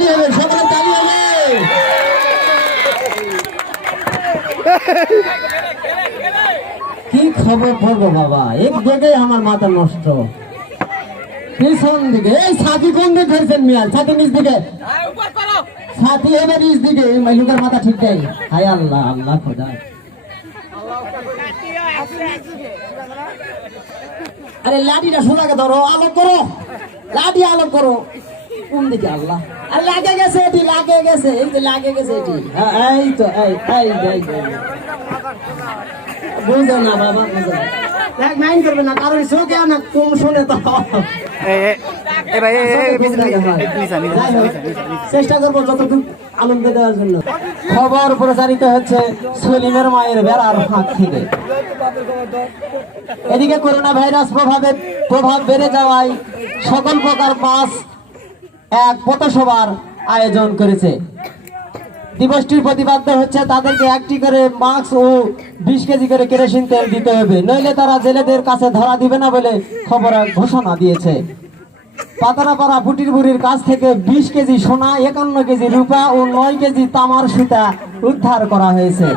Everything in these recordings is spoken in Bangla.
তালি হবে তালি হবে। কি খবর পড়ব বাবা? এক দিকে আমার মাথা নষ্ট। পিছন দিকে, এই সাথী কোন দিকে ধরছেন মিয়াল? সাথী নিচ দিকে। সাথী হবে নিচ দিকে। মাথা ঠিক নেই। হায় আল্লাহ আল্লাহ খোদা আরে লাঠিটা সোজাকে ধরো, আলোক করো। লাঠি আলোক করো। কোন দিকে আল্লাহ? আরে লাগে গেছে এটি লাগে গেছে এই যে লাগে গেছে এটি। হ্যাঁ, এই তো এই এই এই। বুঝো না বাবা বুঝো এক করবে না কারণ চোখে না কম শুনে তো। এ ভাই যাই হোক, চেষ্টা করব যতটুকু আনন্দ দেওয়ার জন্য। খবর প্রচারিত হচ্ছে সলিমের মায়ের বেড়ার ফাঁক থেকে। এদিকে করোনা ভাইরাস প্রভাবে প্রভাব বেড়ে যাওয়ায় সকল প্রকার মাছ এক পথসভার আয়োজন করেছে। দিবসটির প্রতিবাদ্য হচ্ছে তাদেরকে একটি করে মাস্ক ও বিশ কেজি করে কেরোসিন তেল দিতে হবে, নইলে তারা জেলেদের কাছে ধরা দিবে না বলে খবর ঘোষণা দিয়েছে। পাতারাপাড়া ফুটির বুড়ির কাছ থেকে বিশ কেজি সোনা, একান্ন কেজি রূপা ও নয় কেজি তামার সুতা উদ্ধার করা হয়েছে।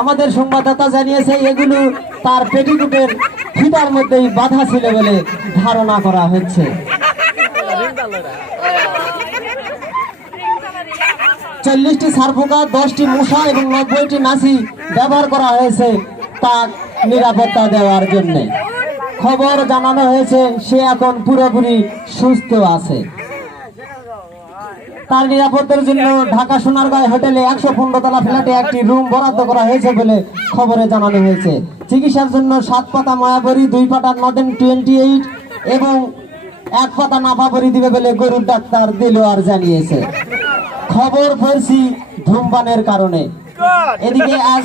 আমাদের সংবাদদাতা জানিয়েছে, এগুলো তার পেটিকুটের ফিতার মধ্যেই বাধা ছিল বলে ধারণা করা হচ্ছে। চল্লিশটি সারপোকা দশটি মশা এবং নব্বইটি মাছি ব্যবহার করা হয়েছে তার নিরাপত্তা দেওয়ার জন্য। খবর জানানো হয়েছে, সে এখন পুরোপুরি সুস্থ আছে। তার নিরাপত্তার জন্য ঢাকা সোনারগাঁও হোটেলে একশো পনেরো তলা ফ্ল্যাটে একটি রুম বরাদ্দ করা হয়েছে বলে খবরে জানানো হয়েছে। চিকিৎসার জন্য সাত পাতা মায়াবরী দুই পাতা নদেন টোয়েন্টি এইট এবং এক পাতা নাফাবরি দিবে বলে গরুর ডাক্তার দিলোয়ার জানিয়েছে। খবর পড়ছি ধূমপানের কারণে। এদিকে আজ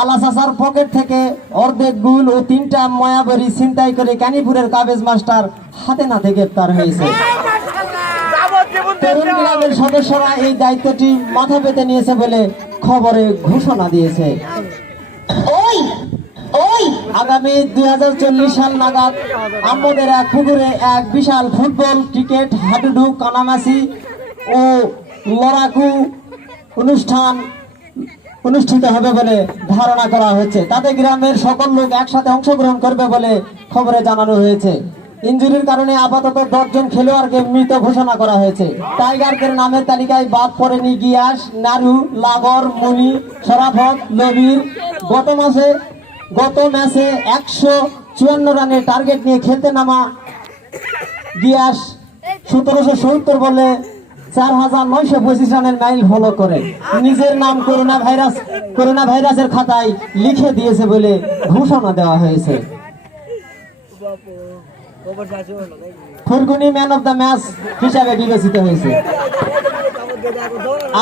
আলাসাসার পকেট থেকে অর্ধেক গুল ও তিনটা ময়াবরি ছিনতাই করে কানিপুরের কাবেজ মাস্টার হাতে নাতে গ্রেপ্তার হয়েছে। তরুণ ক্লাবের সদস্যরা এই দায়িত্বটি মাথা পেতে নিয়েছে বলে খবরে ঘোষণা দিয়েছে। ওই ওই। আগামী চল্লিশ সাল নাগাদ আমাদের এক পুকুরে এক বিশাল ফুটবল ক্রিকেট হাডুডু কানামাসি ও লড়াকু অনুষ্ঠান অনুষ্ঠিত হবে বলে ধারণা করা হচ্ছে তাতে গ্রামের সকল লোক একসাথে অংশগ্রহণ করবে বলে খবরে জানানো হয়েছে। ইঞ্জুরির কারণে আপাতত দশজন খেলোয়াড়কে মৃত ঘোষণা করা হয়েছে। টাইগারদের নামের তালিকায় বাদ পড়েনি গিয়াস, নারু লাগর মুনি, সরাফত নবীর গত মাসে, গত ম্যাচে একশো চুয়ান্ন রানের টার্গেট নিয়ে খেলতে নামা গিয়াস সতেরোশো সত্তর বলে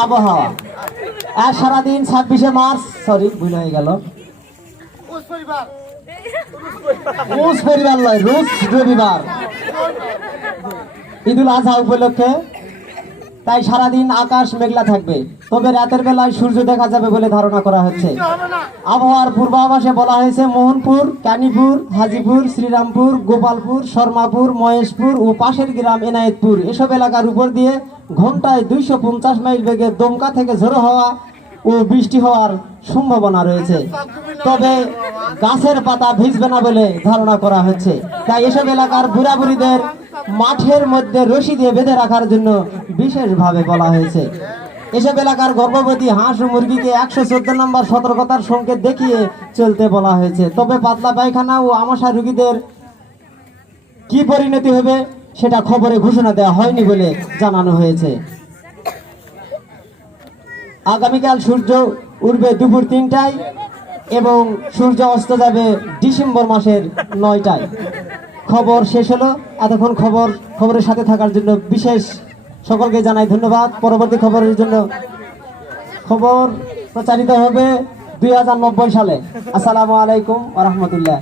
আবহাওয়া। আর সারাদিন ছাব্বিশে মার্চ সরি ভুল হয়ে গেল। পরিবার। নয় রবিবার। ঈদুল আজহা উপলক্ষে তাই সারাদিন আকাশ মেঘলা থাকবে। তবে রাতের বেলায় সূর্য দেখা যাবে বলে ধারণা করা হচ্ছে। আবহাওয়ার পূর্বাভাসে বলা হয়েছে, মোহনপুর, কানিপুর, হাজিপুর, শ্রীরামপুর, গোপালপুর, শর্মাপুর, মহেশপুর ও পাশের গ্রাম এনায়েতপুর। এসব এলাকার উপর দিয়ে ঘন্টায় দুইশো পঞ্চাশ মাইল বেগে দমকা থেকে ঝোড়ো হওয়া ও বৃষ্টি হওয়ার সম্ভাবনা রয়েছে। তবে গাছের পাতা ভিজবে না বলে ধারণা করা হচ্ছে। তাই এসব এলাকার বুড়া বুড়িদের মাঠের মধ্যে রশি দিয়ে বেঁধে রাখার জন্য বিশেষভাবে বলা হয়েছে। এসব এলাকার গর্ভবতী হাঁস ও মুরগিকে একশো চোদ্দ নম্বর সতর্কতার সংকেত দেখিয়ে চলতে বলা হয়েছে। তবে পাতলা পায়খানা ও আমাশা রোগীদের কি পরিণতি হবে সেটা খবরে ঘোষণা দেওয়া হয়নি বলে জানানো হয়েছে। আগামীকাল সূর্য উঠবে দুপুর তিনটায় এবং সূর্য অস্ত যাবে ডিসেম্বর মাসের নয়টায়। খবর শেষ হলো। এতক্ষণ খবর, খবরের সাথে থাকার জন্য বিশেষ সকলকে জানাই ধন্যবাদ। পরবর্তী খবরের জন্য খবর প্রচারিত হবে দুই হাজার নব্বই সালে। আসসালামু আলাইকুম আ রহমতুল্লাহ।